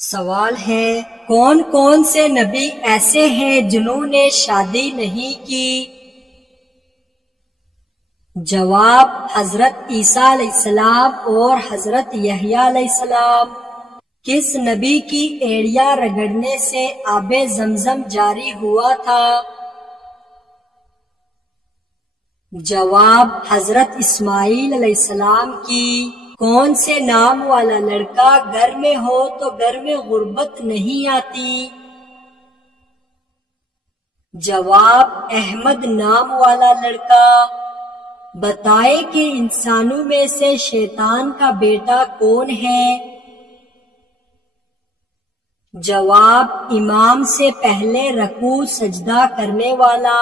سوال ہے، کون کون سے نبی ایسے ہیں جنہوں نے شادی نہیں کی؟ جواب، حضرت عیسیٰ علیہ السلام اور حضرت یحییٰ علیہ السلام۔ کس نبی کی ایڑیاں رگڑنے سے آب زمزم جاری ہوا تھا؟ جواب، حضرت اسماعیل علیہ السلام کی۔ کون سے نام والا لڑکا گھر میں ہو تو گھر میں غربت نہیں آتی؟ جواب، احمد نام والا لڑکا۔ بتائے کہ انسانوں میں سے شیطان کا بیٹا کون ہے؟ جواب، امام سے پہلے رکوع سجدہ کرنے والا۔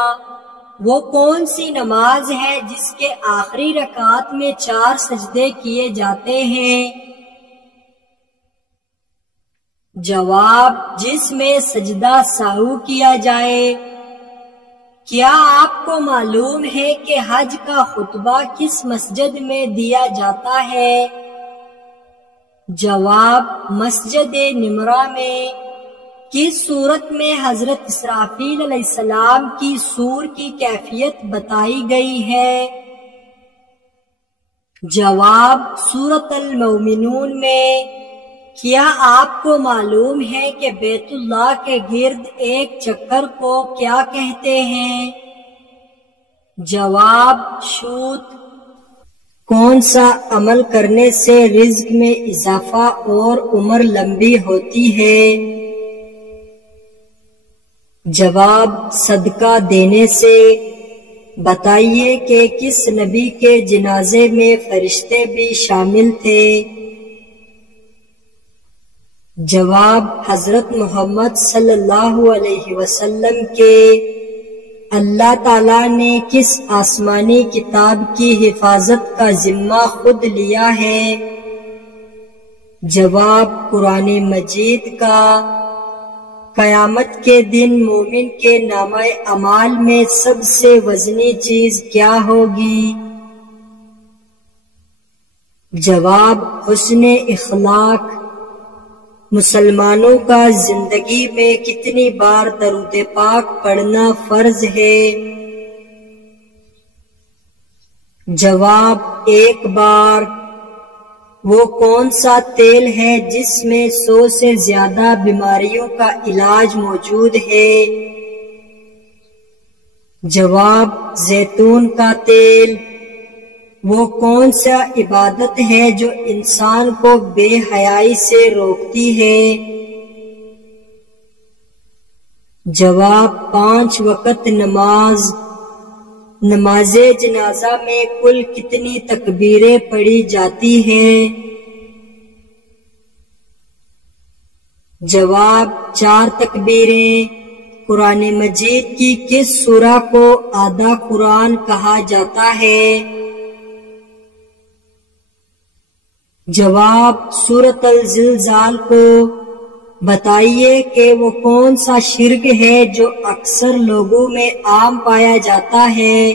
وہ کون سی نماز ہے جس کے آخری رکعت میں 4 سجدے کیے جاتے ہیں؟ جواب، جس میں سجدہ سہو کیا جائے۔ کیا آپ کو معلوم ہے کہ حج کا خطبہ کس مسجد میں دیا جاتا ہے؟ جواب، مسجد نمرہ میں۔ کس صورت میں حضرت اسرافیل علیہ السلام کی صور کی کیفیت بتائی گئی ہے؟ جواب، سورۃ المومنون میں۔ کیا آپ کو معلوم ہے کہ بیت اللہ کے گرد ایک چکر کو کیا کہتے ہیں؟ جواب، شوط۔ کون سا عمل کرنے سے رزق میں اضافہ اور عمر لمبی ہوتی ہے؟ جواب، صدقہ دینے سے۔ بتائیے کہ کس نبی کے جنازے میں فرشتے بھی شامل تھے؟ جواب، حضرت محمد صلی اللہ علیہ وسلم کے۔ اللہ تعالیٰ نے کس آسمانی کتاب کی حفاظت کا ذمہ خود لیا ہے؟ جواب، قرآن مجید کا۔ قیامت کے دن مومن کے نامہ اعمال میں سب سے وزنی چیز کیا ہوگی؟ جواب، حسن اخلاق۔ مسلمانوں کا زندگی میں کتنی بار درود پاک پڑھنا فرض ہے؟ جواب، 1 بار۔ وہ کون سا تیل ہے جس میں 100 سے زیادہ بیماریوں کا علاج موجود ہے؟ جواب، زیتون کا تیل۔ وہ کون سا عبادت ہے جو انسان کو بے حیائی سے روکتی ہے؟ جواب، 5 وقت نماز۔ نماز جنازہ میں کل کتنی تکبیریں پڑھی جاتی ہیں؟ جواب، 4 تکبیریں۔ قرآن مجید کی کس سورہ کو آدھا قرآن کہا جاتا ہے؟ جواب، سورۃ الزلزال کو۔ بتائیے کہ وہ کون سا شرک ہے جو اکثر لوگوں میں عام پایا جاتا ہے؟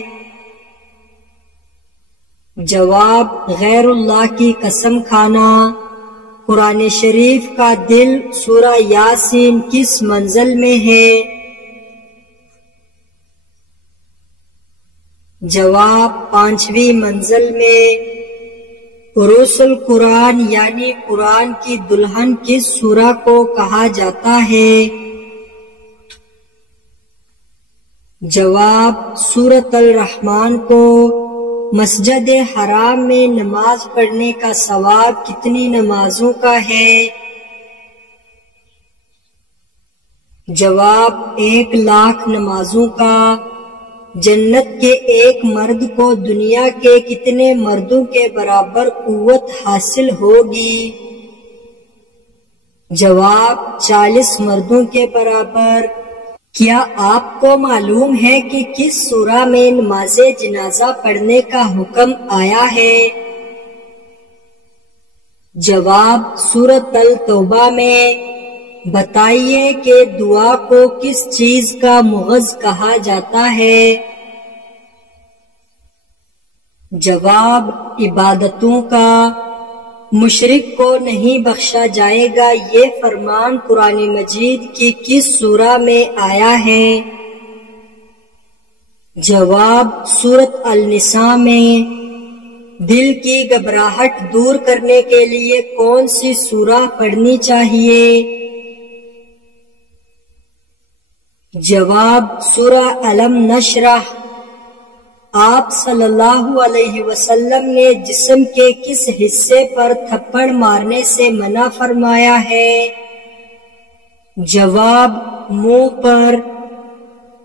جواب، غیر اللہ کی قسم کھانا۔ قرآن شریف کا دل سورہ یاسین کس منزل میں ہے؟ جواب، 5ویں منزل میں۔ عروس القرآن یعنی قرآن کی دلہن کس سورہ کو کہا جاتا ہے؟ جواب، سورۃ الرحمن کو۔ مسجد حرام میں نماز پڑھنے کا ثواب کتنی نمازوں کا ہے؟ جواب، 1,00,000 نمازوں کا۔ جنت کے ایک مرد کو دنیا کے کتنے مردوں کے برابر قوت حاصل ہوگی؟ جواب، 40 مردوں کے برابر۔ کیا آپ کو معلوم ہے کہ کس سورہ میں نماز جنازہ پڑھنے کا حکم آیا ہے؟ جواب، سورۃ التوبہ میں۔ بتائیے کہ دعا کو کس چیز کا مغز کہا جاتا ہے؟ جواب، عبادتوں کا۔ مشرک کو نہیں بخشا جائے گا، یہ فرمان قرآن مجید کی کس سورہ میں آیا ہے؟ جواب، سورۃ النساء میں۔ دل کی گھبراہٹ دور کرنے کے لیے کون سی سورہ پڑھنی چاہیے؟ جواب، سورہ الم نشرح۔ آپ صلی اللہ علیہ وسلم نے جسم کے کس حصے پر تھپڑ مارنے سے منع فرمایا ہے؟ جواب، منہ پر۔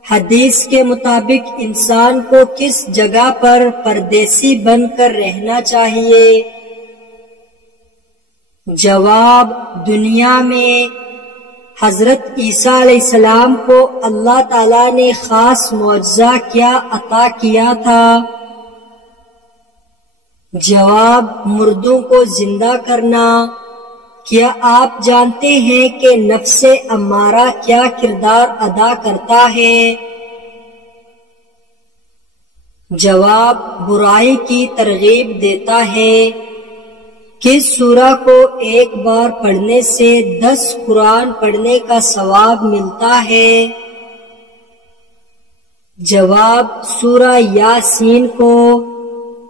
حدیث کے مطابق انسان کو کس جگہ پر پردیسی بن کر رہنا چاہیے؟ جواب، دنیا میں۔ حضرت عیسیٰ علیہ السلام کو اللہ تعالیٰ نے خاص معجزہ کیا عطا کیا تھا؟ جواب، مردوں کو زندہ کرنا۔ کیا آپ جانتے ہیں کہ نفس امارہ کیا کردار ادا کرتا ہے؟ جواب، برائی کی ترغیب دیتا ہے۔ کس سورہ کو ایک بار پڑھنے سے 10 قرآن پڑھنے کا ثواب ملتا ہے؟ جواب، سورہ یاسین کو۔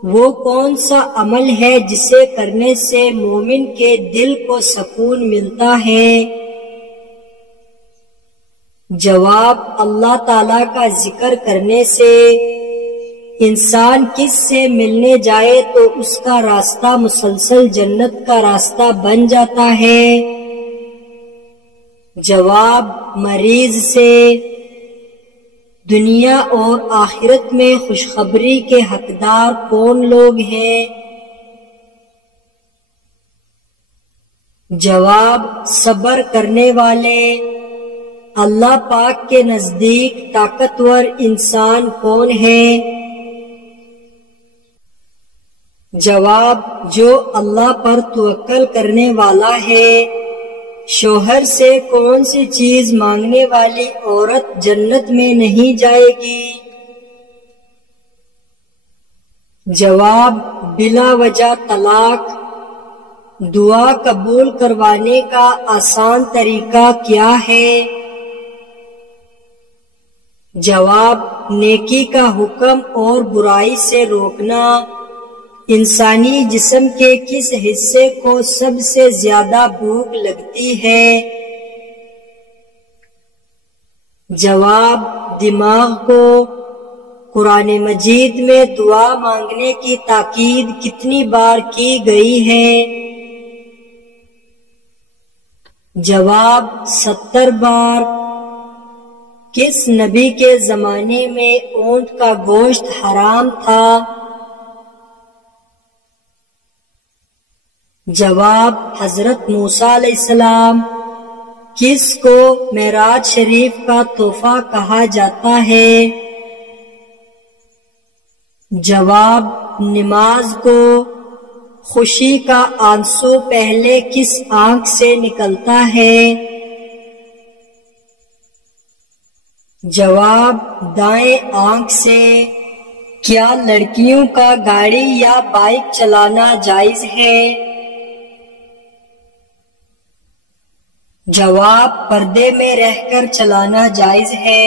وہ کون سا عمل ہے جسے کرنے سے مومن کے دل کو سکون ملتا ہے؟ جواب، اللہ تعالیٰ کا ذکر کرنے سے۔ انسان کس سے ملنے جائے تو اس کا راستہ مسلسل جنت کا راستہ بن جاتا ہے؟ جواب، مریض سے۔ دنیا اور آخرت میں خوشخبری کے حقدار کون لوگ ہیں؟ جواب، صبر کرنے والے۔ اللہ پاک کے نزدیک طاقتور انسان کون ہے؟ جواب، جو اللہ پر توکل کرنے والا ہے۔ شوہر سے کون سی چیز مانگنے والی عورت جنت میں نہیں جائے گی؟ جواب، بلا وجہ طلاق۔ دعا قبول کروانے کا آسان طریقہ کیا ہے؟ جواب، نیکی کا حکم اور برائی سے روکنا۔ انسانی جسم کے کس حصے کو سب سے زیادہ بھوک لگتی ہے؟ جواب، دماغ کو۔ قرآن مجید میں دعا مانگنے کی تاکید کتنی بار کی گئی ہے؟ جواب، 70 بار۔ کس نبی کے زمانے میں اونٹ کا گوشت حرام تھا؟ جواب، حضرت موسیٰ علیہ السلام۔ کس کو معراج شریف کا تحفہ کہا جاتا ہے؟ جواب، نماز کو۔ خوشی کا آنسو پہلے کس آنکھ سے نکلتا ہے؟ جواب، دائیں آنکھ سے۔ کیا لڑکیوں کا گاڑی یا بائک چلانا جائز ہے؟ جواب، پردے میں رہ کر چلانا جائز ہے۔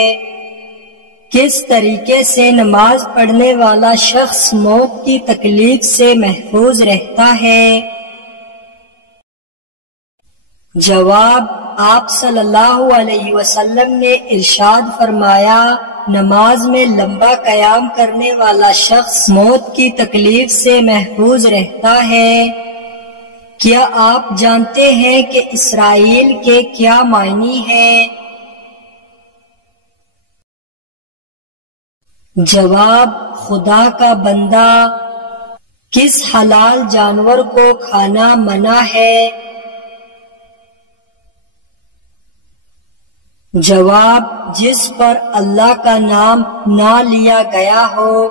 کس طریقے سے نماز پڑھنے والا شخص موت کی تکلیف سے محفوظ رہتا ہے؟ جواب، آپ صلی اللہ علیہ وسلم نے ارشاد فرمایا، نماز میں لمبا قیام کرنے والا شخص موت کی تکلیف سے محفوظ رہتا ہے۔ کیا آپ جانتے ہیں کہ اسرائیل کے کیا معنی ہیں؟ جواب، خدا کا بندہ۔ کس حلال جانور کو کھانا منع ہے؟ جواب، جس پر اللہ کا نام نہ لیا گیا ہو۔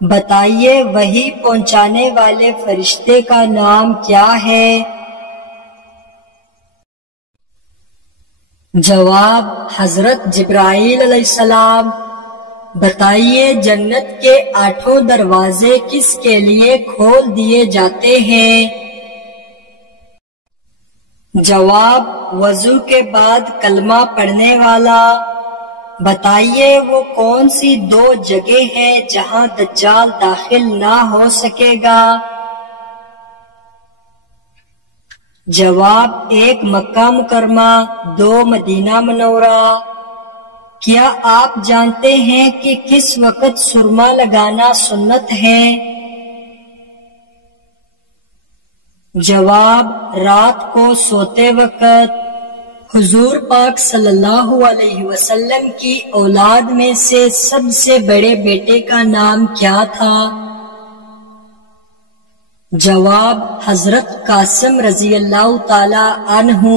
بتائیے وحی پہنچانے والے فرشتے کا نام کیا ہے؟ جواب، حضرت جبرائیل علیہ السلام۔ بتائیے جنت کے 8 دروازے کس کے لیے کھول دیے جاتے ہیں؟ جواب: وضو کے بعد کلمہ پڑھنے والا۔ بتائیے وہ کون سی دو جگہ ہیں جہاں دجال داخل نہ ہو سکے گا؟ جواب: 1 مکہ مکرمہ، 2 مدینہ منورہ۔ کیا آپ جانتے ہیں کہ کس وقت سرما لگانا سنت ہے؟ جواب: رات کو سوتے وقت۔ حضور پاک صلی اللہ علیہ وسلم کی اولاد میں سے سب سے بڑے بیٹے کا نام کیا تھا؟ جواب: حضرت قاسم رضی اللہ تعالی عنہ۔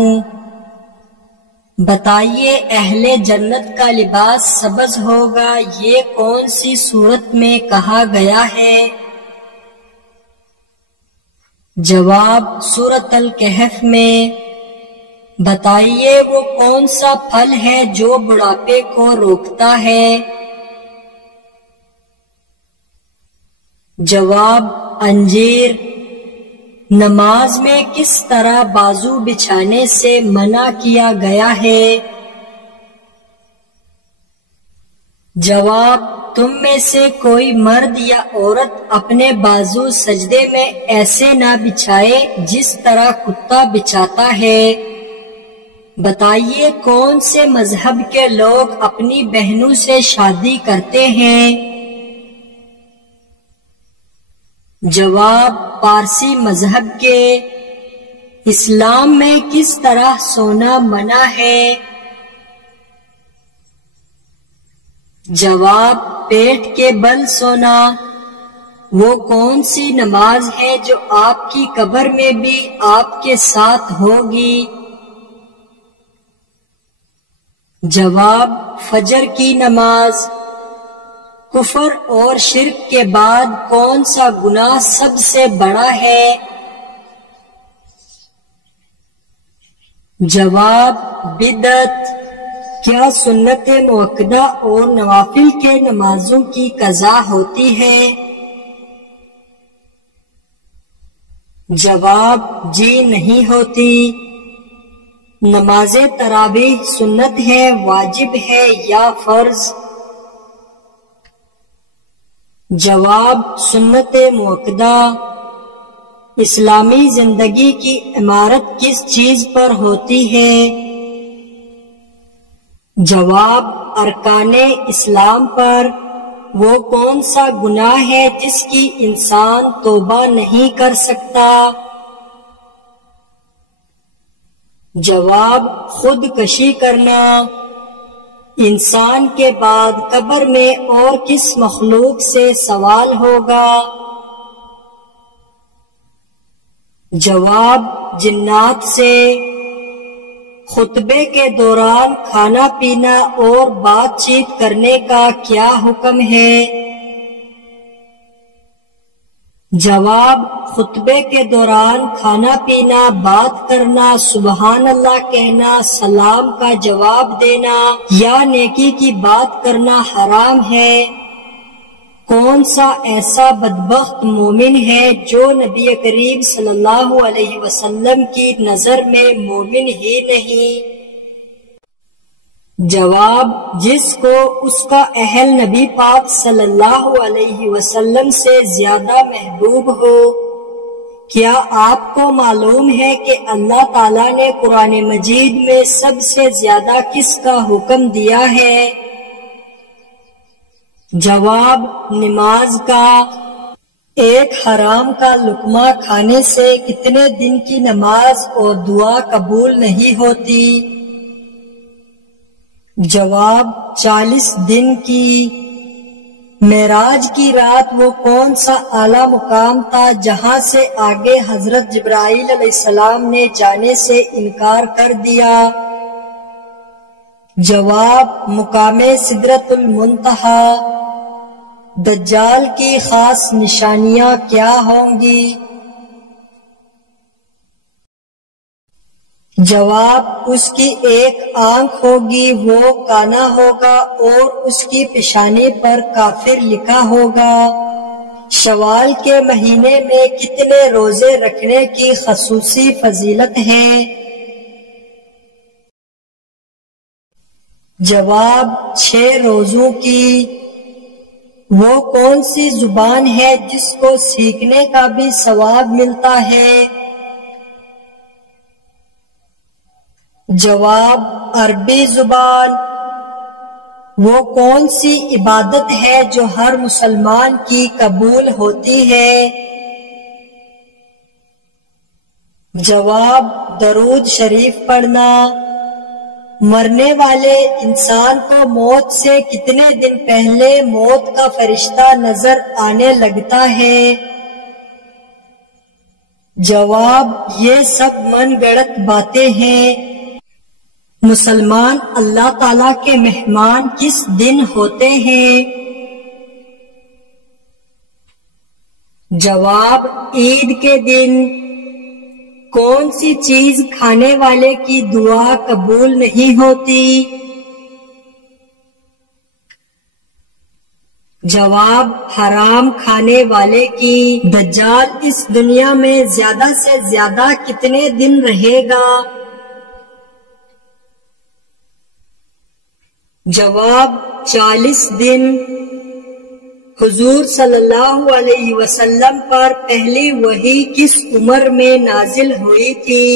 بتائیے اہل جنت کا لباس سبز ہوگا، یہ کون سی صورت میں کہا گیا ہے؟ جواب: سورۃ الکہف میں۔ بتائیے وہ کون سا پھل ہے جو بڑھاپے کو روکتا ہے؟ جواب: انجیر۔ نماز میں کس طرح بازو بچھانے سے منع کیا گیا ہے؟ جواب: تم میں سے کوئی مرد یا عورت اپنے بازو سجدے میں ایسے نہ بچھائے جس طرح کتا بچھاتا ہے۔ بتائیے کون سے مذہب کے لوگ اپنی بہنوں سے شادی کرتے ہیں؟ جواب: پارسی مذہب کے۔ اسلام میں کس طرح سونا منع ہے؟ جواب: پیٹ کے بل سونا۔ وہ کون سی نماز ہے جو آپ کی قبر میں بھی آپ کے ساتھ ہوگی؟ جواب: فجر کی نماز۔ کفر اور شرک کے بعد کون سا گناہ سب سے بڑا ہے؟ جواب: بدعت۔ کیا سنت مؤکدہ اور نوافل کے نمازوں کی قضا ہوتی ہے؟ جواب: جی نہیں ہوتی۔ نماز تراویح سنت ہے، واجب ہے یا فرض؟ جواب: سنت مؤکدہ۔ اسلامی زندگی کی عمارت کس چیز پر ہوتی ہے؟ جواب: ارکان اسلام پر۔ وہ کون سا گناہ ہے جس کی انسان توبہ نہیں کر سکتا؟ جواب: خودکشی کرنا۔ انسان کے بعد قبر میں اور کس مخلوق سے سوال ہوگا؟ جواب: جنات سے۔ خطبے کے دوران کھانا پینا اور بات چیت کرنے کا کیا حکم ہے؟ جواب: خطبے کے دوران کھانا پینا، بات کرنا، سبحان اللہ کہنا، سلام کا جواب دینا یا نیکی کی بات کرنا حرام ہے۔ کون سا ایسا بدبخت مومن ہے جو نبی کریم صلی اللہ علیہ وسلم کی نظر میں مومن ہی نہیں؟ جواب: جس کو اس کا اہل نبی پاک صلی اللہ علیہ وسلم سے زیادہ محبوب ہو۔ کیا آپ کو معلوم ہے کہ اللہ تعالیٰ نے قرآن مجید میں سب سے زیادہ کس کا حکم دیا ہے؟ جواب: نماز کا۔ ایک حرام کا لقمہ کھانے سے کتنے دن کی نماز اور دعا قبول نہیں ہوتی؟ جواب: 40 دن کی۔ معراج کی رات وہ کون سا اعلیٰ مقام تھا جہاں سے آگے حضرت جبرائیل علیہ السلام نے جانے سے انکار کر دیا؟ جواب: مقام سدرۃ المنتہی۔ دجال کی خاص نشانیاں کیا ہوں گی؟ جواب: اس کی ایک آنکھ ہوگی، وہ کانا ہوگا اور اس کی پیشانی پر کافر لکھا ہوگا۔ شوال کے مہینے میں کتنے روزے رکھنے کی خصوصی فضیلت ہے؟ جواب 6 روزوں کی۔ وہ کون سی زبان ہے جس کو سیکھنے کا بھی ثواب ملتا ہے؟ جواب عربی زبان۔ وہ کون سی عبادت ہے جو ہر مسلمان کی قبول ہوتی ہے؟ جواب درود شریف پڑھنا۔ مرنے والے انسان کو موت سے کتنے دن پہلے موت کا فرشتہ نظر آنے لگتا ہے؟ جواب یہ سب من گڑت باتیں ہیں۔ مسلمان اللہ تعالیٰ کے مہمان کس دن ہوتے ہیں؟ جواب عید کے دن۔ کون سی چیز کھانے والے کی دعا قبول نہیں ہوتی؟ جواب حرام کھانے والے کی۔ دجال اس دنیا میں زیادہ سے زیادہ کتنے دن رہے گا؟ جواب 40 دن۔ حضور صلی اللہ علیہ وسلم پر پہلی وحی کس عمر میں نازل ہوئی تھی؟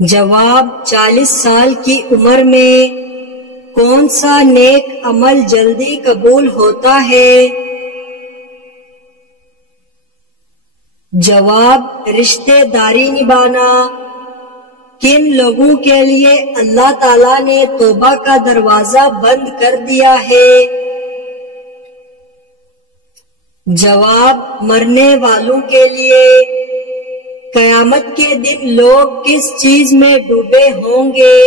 جواب 40 سال کی عمر میں۔ کون سا نیک عمل جلدی قبول ہوتا ہے؟ جواب رشتہ داری نبھانا۔ کن لوگوں کے لیے اللہ تعالیٰ نے توبہ کا دروازہ بند کر دیا ہے؟ جواب مرنے والوں کے لیے۔ قیامت کے دن لوگ کس چیز میں ڈوبے ہوں گے؟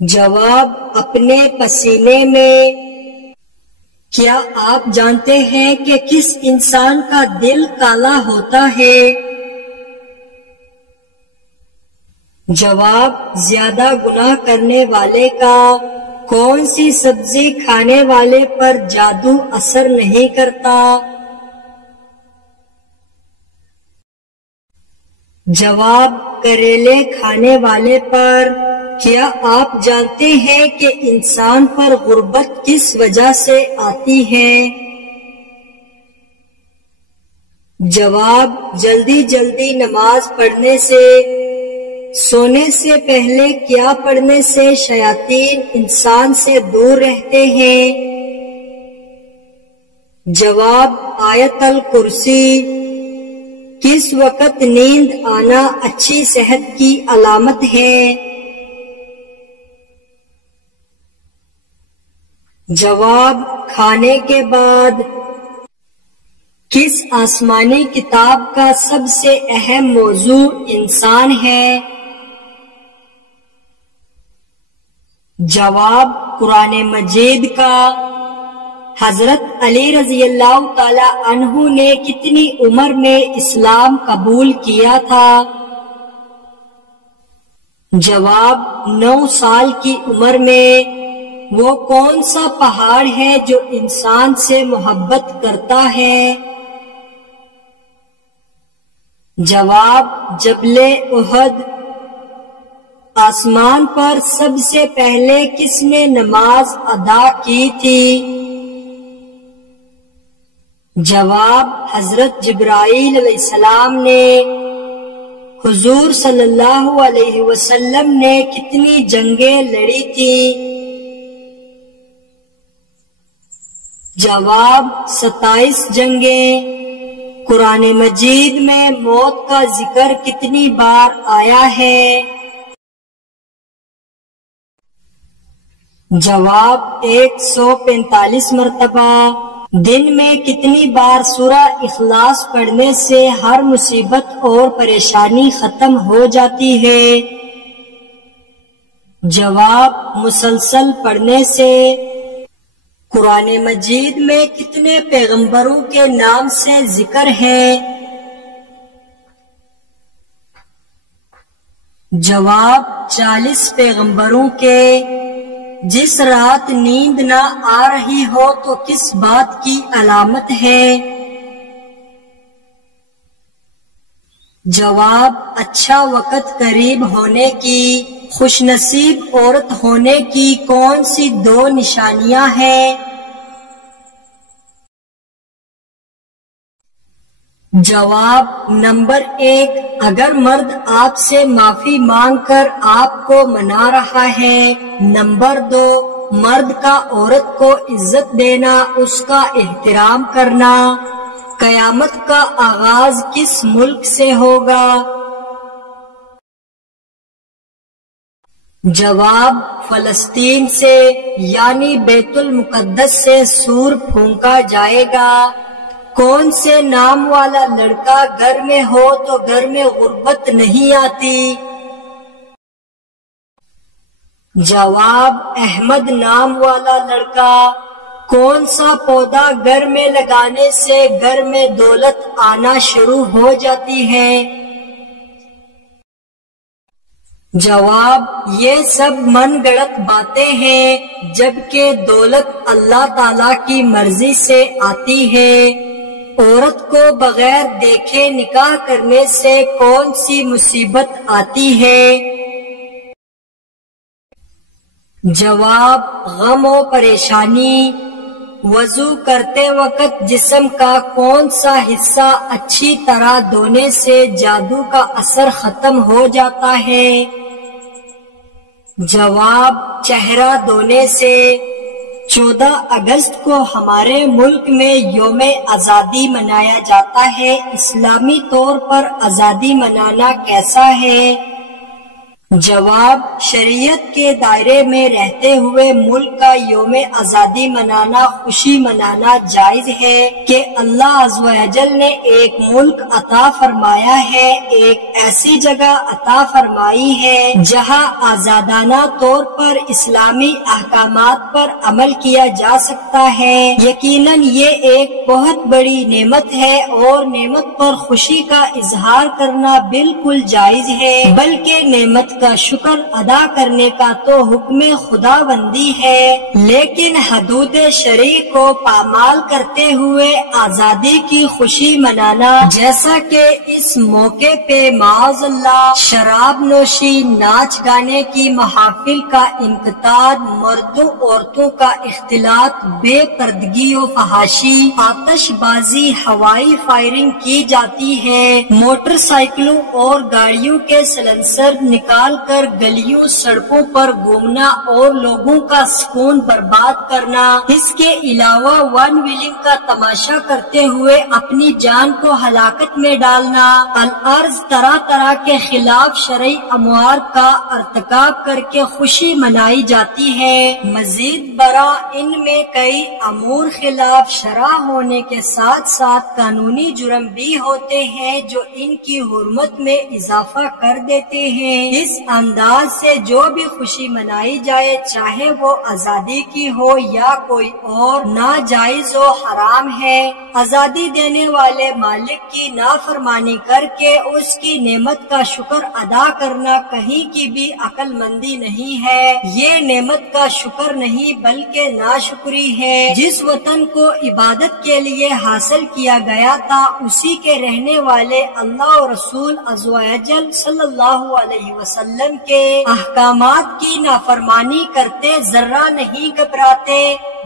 جواب اپنے پسینے میں۔ کیا آپ جانتے ہیں کہ کس انسان کا دل کالا ہوتا ہے؟ جواب زیادہ گناہ کرنے والے کا۔ کون سی سبزی کھانے والے پر جادو اثر نہیں کرتا؟ جواب کریلے کھانے والے پر۔ کیا آپ جانتے ہیں کہ انسان پر غربت کس وجہ سے آتی ہے؟ جواب جلدی جلدی نماز پڑھنے سے۔ سونے سے پہلے کیا پڑھنے سے شیاطین انسان سے دور رہتے ہیں؟ جواب آیت الکرسی۔ کس وقت نیند آنا اچھی صحت کی علامت ہے؟ جواب کھانے کے بعد۔ کس آسمانی کتاب کا سب سے اہم موضوع انسان ہے؟ جواب قرآن مجید کا۔ حضرت علی رضی اللہ تعالی عنہ نے کتنی عمر میں اسلام قبول کیا تھا؟ جواب 9 سال کی عمر میں۔ وہ کون سا پہاڑ ہے جو انسان سے محبت کرتا ہے؟ جواب جبل احد۔ آسمان پر سب سے پہلے کس نے نماز ادا کی تھی؟ جواب حضرت جبرائیل علیہ السلام نے۔ حضور صلی اللہ علیہ وسلم نے کتنی جنگیں لڑی تھی؟ جواب 27 جنگیں۔ قرآن مجید میں موت کا ذکر کتنی بار آیا ہے؟ جواب 145 مرتبہ۔ دن میں کتنی بار سورہ اخلاص پڑھنے سے ہر مصیبت اور پریشانی ختم ہو جاتی ہے؟ جواب مسلسل پڑھنے سے۔ قرآن مجید میں کتنے پیغمبروں کے نام سے ذکر ہے؟ جواب 40 پیغمبروں کے۔ جس رات نیند نہ آ رہی ہو تو کس بات کی علامت ہے؟ جواب: اچھا وقت قریب ہونے کی، خوش نصیب عورت ہونے کی کون سی 2 نشانیاں ہیں؟ جواب: نمبر 1، اگر مرد آپ سے معافی مانگ کر آپ کو منا رہا ہے۔ نمبر 2، مرد کا عورت کو عزت دینا، اس کا احترام کرنا۔ قیامت کا آغاز کس ملک سے ہوگا؟ جواب: فلسطین سے، یعنی بیت المقدس سے سور پھونکا جائے گا۔ کون سے نام والا لڑکا گھر میں ہو تو گھر میں غربت نہیں آتی؟ جواب: احمد نام والا لڑکا۔ کون سا پودا گھر میں لگانے سے گھر میں دولت آنا شروع ہو جاتی ہے؟ جواب: یہ سب من گڑت باتیں ہیں، جبکہ دولت اللہ تعالی کی مرضی سے آتی ہے۔ عورت کو بغیر دیکھے نکاح کرنے سے کون سی مصیبت آتی ہے؟ جواب: غم و پریشانی۔ وضو کرتے وقت جسم کا کون سا حصہ اچھی طرح دھونے سے جادو کا اثر ختم ہو جاتا ہے؟ جواب: چہرہ دھونے سے۔ 14 اگست کو ہمارے ملک میں یوم آزادی منایا جاتا ہے۔ اسلامی طور پر آزادی منانا کیسا ہے؟ جواب: شریعت کے دائرے میں رہتے ہوئے ملک کا یوم آزادی منانا، خوشی منانا جائز ہے کہ اللہ عز و جل نے ایک ملک عطا فرمایا ہے، ایک ایسی جگہ عطا فرمائی ہے جہاں آزادانہ طور پر اسلامی احکامات پر عمل کیا جا سکتا ہے۔ یقیناً یہ ایک بہت بڑی نعمت ہے اور نعمت پر خوشی کا اظہار کرنا بالکل جائز ہے، بلکہ نعمت کا شکر ادا کرنے کا تو حکم خدا بندی ہے، لیکن حدود شرعی کو پامال کرتے ہوئے آزادی کی خوشی منانا، جیسا کہ اس موقع پہ معاذ اللہ شراب نوشی، ناچ گانے کی محافل کا انعقاد، مردوں عورتوں کا اختلاط، بے پردگی و فحاشی، آتش بازی، ہوائی فائرنگ کی جاتی ہے، موٹر سائیکلوں اور گاڑیوں کے سلنسر نکال کر گلیوں سڑکوں پر گھومنا اور لوگوں کا سکون برباد کرنا، اس کے علاوہ ون ویلنگ کا تماشا کرتے ہوئے اپنی جان کو ہلاکت میں ڈالنا، الارض طرح طرح کے خلاف شرعی امور کا ارتکاب کر کے خوشی منائی جاتی ہے۔ مزید برآں ان میں کئی امور خلاف شرع ہونے کے ساتھ ساتھ قانونی جرم بھی ہوتے ہیں جو ان کی حرمت میں اضافہ کر دیتے ہیں۔ اس انداز سے جو بھی خوشی منائی جائے، چاہے وہ آزادی کی ہو یا کوئی اور، ناجائز و حرام ہے۔ آزادی دینے والے مالک کی نافرمانی کر کے اس کی نعمت کا شکر ادا کرنا کہیں کی بھی عقل مندی نہیں ہے، یہ نعمت کا شکر نہیں بلکہ ناشکری ہے۔ جس وطن کو عبادت کے لیے حاصل کیا گیا تھا، اسی کے رہنے والے اللہ و رسول عز و جل صلی اللہ علیہ وسلم کے احکامات کی نافرمانی کرتے ذرہ نہیں گھبراتے۔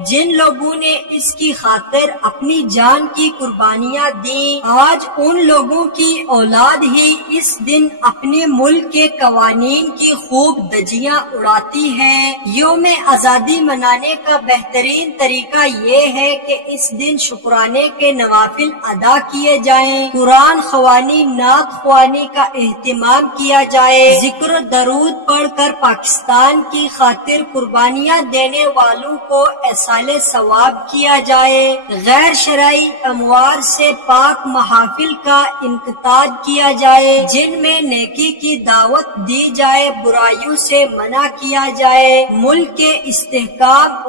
جن لوگوں نے اس کی خاطر اپنی جان کی قربانیاں دیں، آج ان لوگوں کی اولاد ہی اس دن اپنے ملک کے قوانین کی خوب دھجیاں اڑاتی ہے۔ یوم آزادی منانے کا بہترین طریقہ یہ ہے کہ اس دن شکرانے کے نوافل ادا کیے جائیں، قرآن خوانی، نعت خوانی کا اہتمام کیا جائے، ذکر و درود پڑھ کر پاکستان کی خاطر قربانیاں دینے والوں کو ایصال ثواب کیا جائے، غیر شرعی اموار سے پاک محافل کا انعقاد کیا جائے جن میں نیکی کی دعوت دی جائے، برائیوں سے منع کیا جائے، ملک کے استحکام